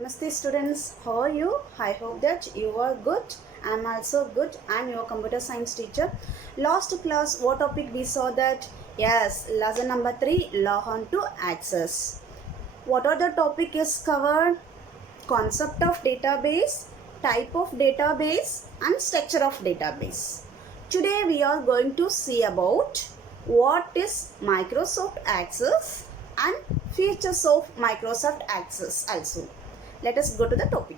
Namaste students, how are you? I hope that you are good. I am also good. I am your computer science teacher. Last class, what topic we saw that? Yes, lesson number 3, log on to access. What are the topic is covered? Concept of database, type of database and structure of database. Today we are going to see about what is Microsoft Access and features of Microsoft Access also. Let us go to the topic.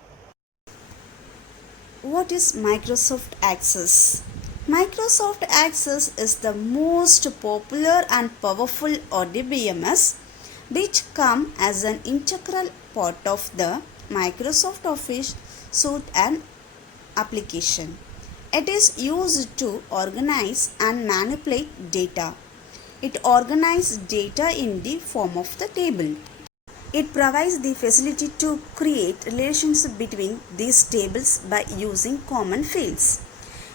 What is Microsoft Access? Microsoft Access is the most popular and powerful RDBMS which come as an integral part of the Microsoft Office suite and application. It is used to organize and manipulate data. It organizes data in the form of the table. It provides the facility to create relationship between these tables by using common fields.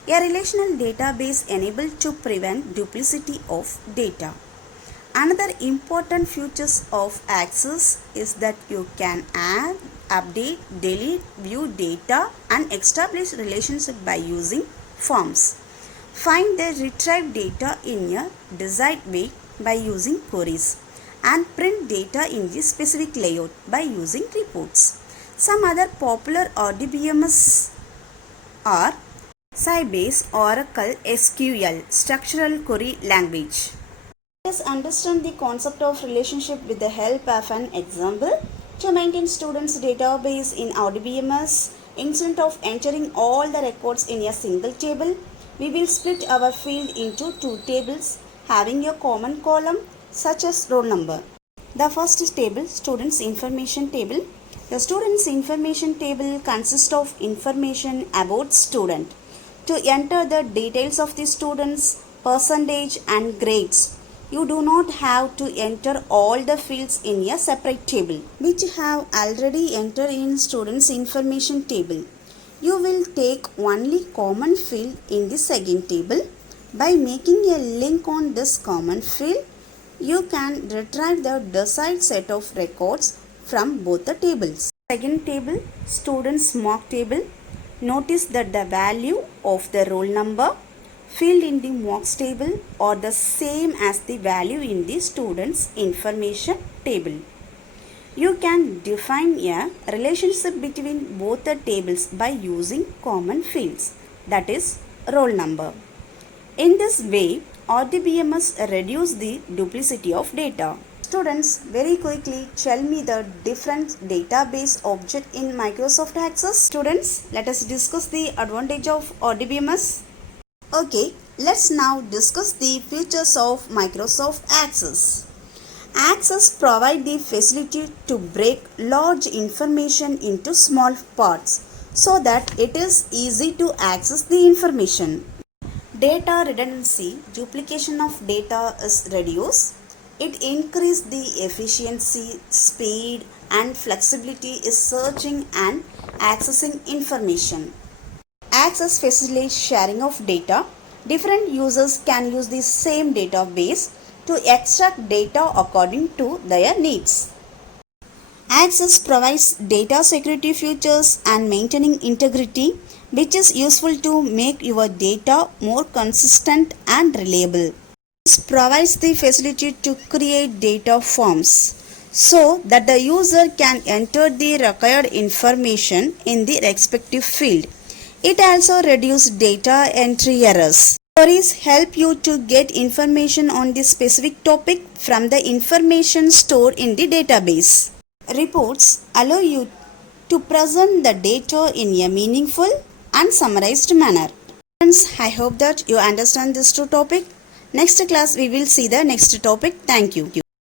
A relational database enables to prevent duplicity of data. Another important features of Access is that you can add, update, delete, view data and establish relationship by using forms. Find the retrieved data in a desired way by using queries and print data in the specific layout by using reports. Some other popular RDBMS are Sybase, Oracle, SQL, Structural Query Language. Let us understand the concept of relationship with the help of an example. To maintain students' database in RDBMS, instead of entering all the records in a single table, we will split our field into two tables having a common column such as roll number. The first table, students information table. The students information table consists of information about student. To enter the details of the students, percentage and grades, you do not have to enter all the fields in a separate table which have already entered in students information table. You will take only common field in the second table. By making a link on this common field, you can retrieve the desired set of records from both the tables. Second table, students mark table. Notice that the value of the roll number field in the marks table are the same as the value in the students information table. You can define a relationship between both the tables by using common fields, that is roll number. In this way, RDBMS reduce the duplicity of data. Students, very quickly tell me the different database object in Microsoft Access. Students, let us discuss the advantage of RDBMS. Okay, let's now discuss the features of Microsoft Access. Access provides the facility to break large information into small parts so that it is easy to access the information. Data redundancy, duplication of data is reduced. It increases the efficiency, speed and flexibility in searching and accessing information. Access facilitates sharing of data. Different users can use the same database to extract data according to their needs. Access provides data security features and maintaining integrity, which is useful to make your data more consistent and reliable. This provides the facility to create data forms so that the user can enter the required information in the respective field. It also reduces data entry errors. Queries help you to get information on the specific topic from the information stored in the database. Reports allow you to present the data in a meaningful and summarized manner. Friends, I hope that you understand this two topic. Next class we will see the next topic. Thank you.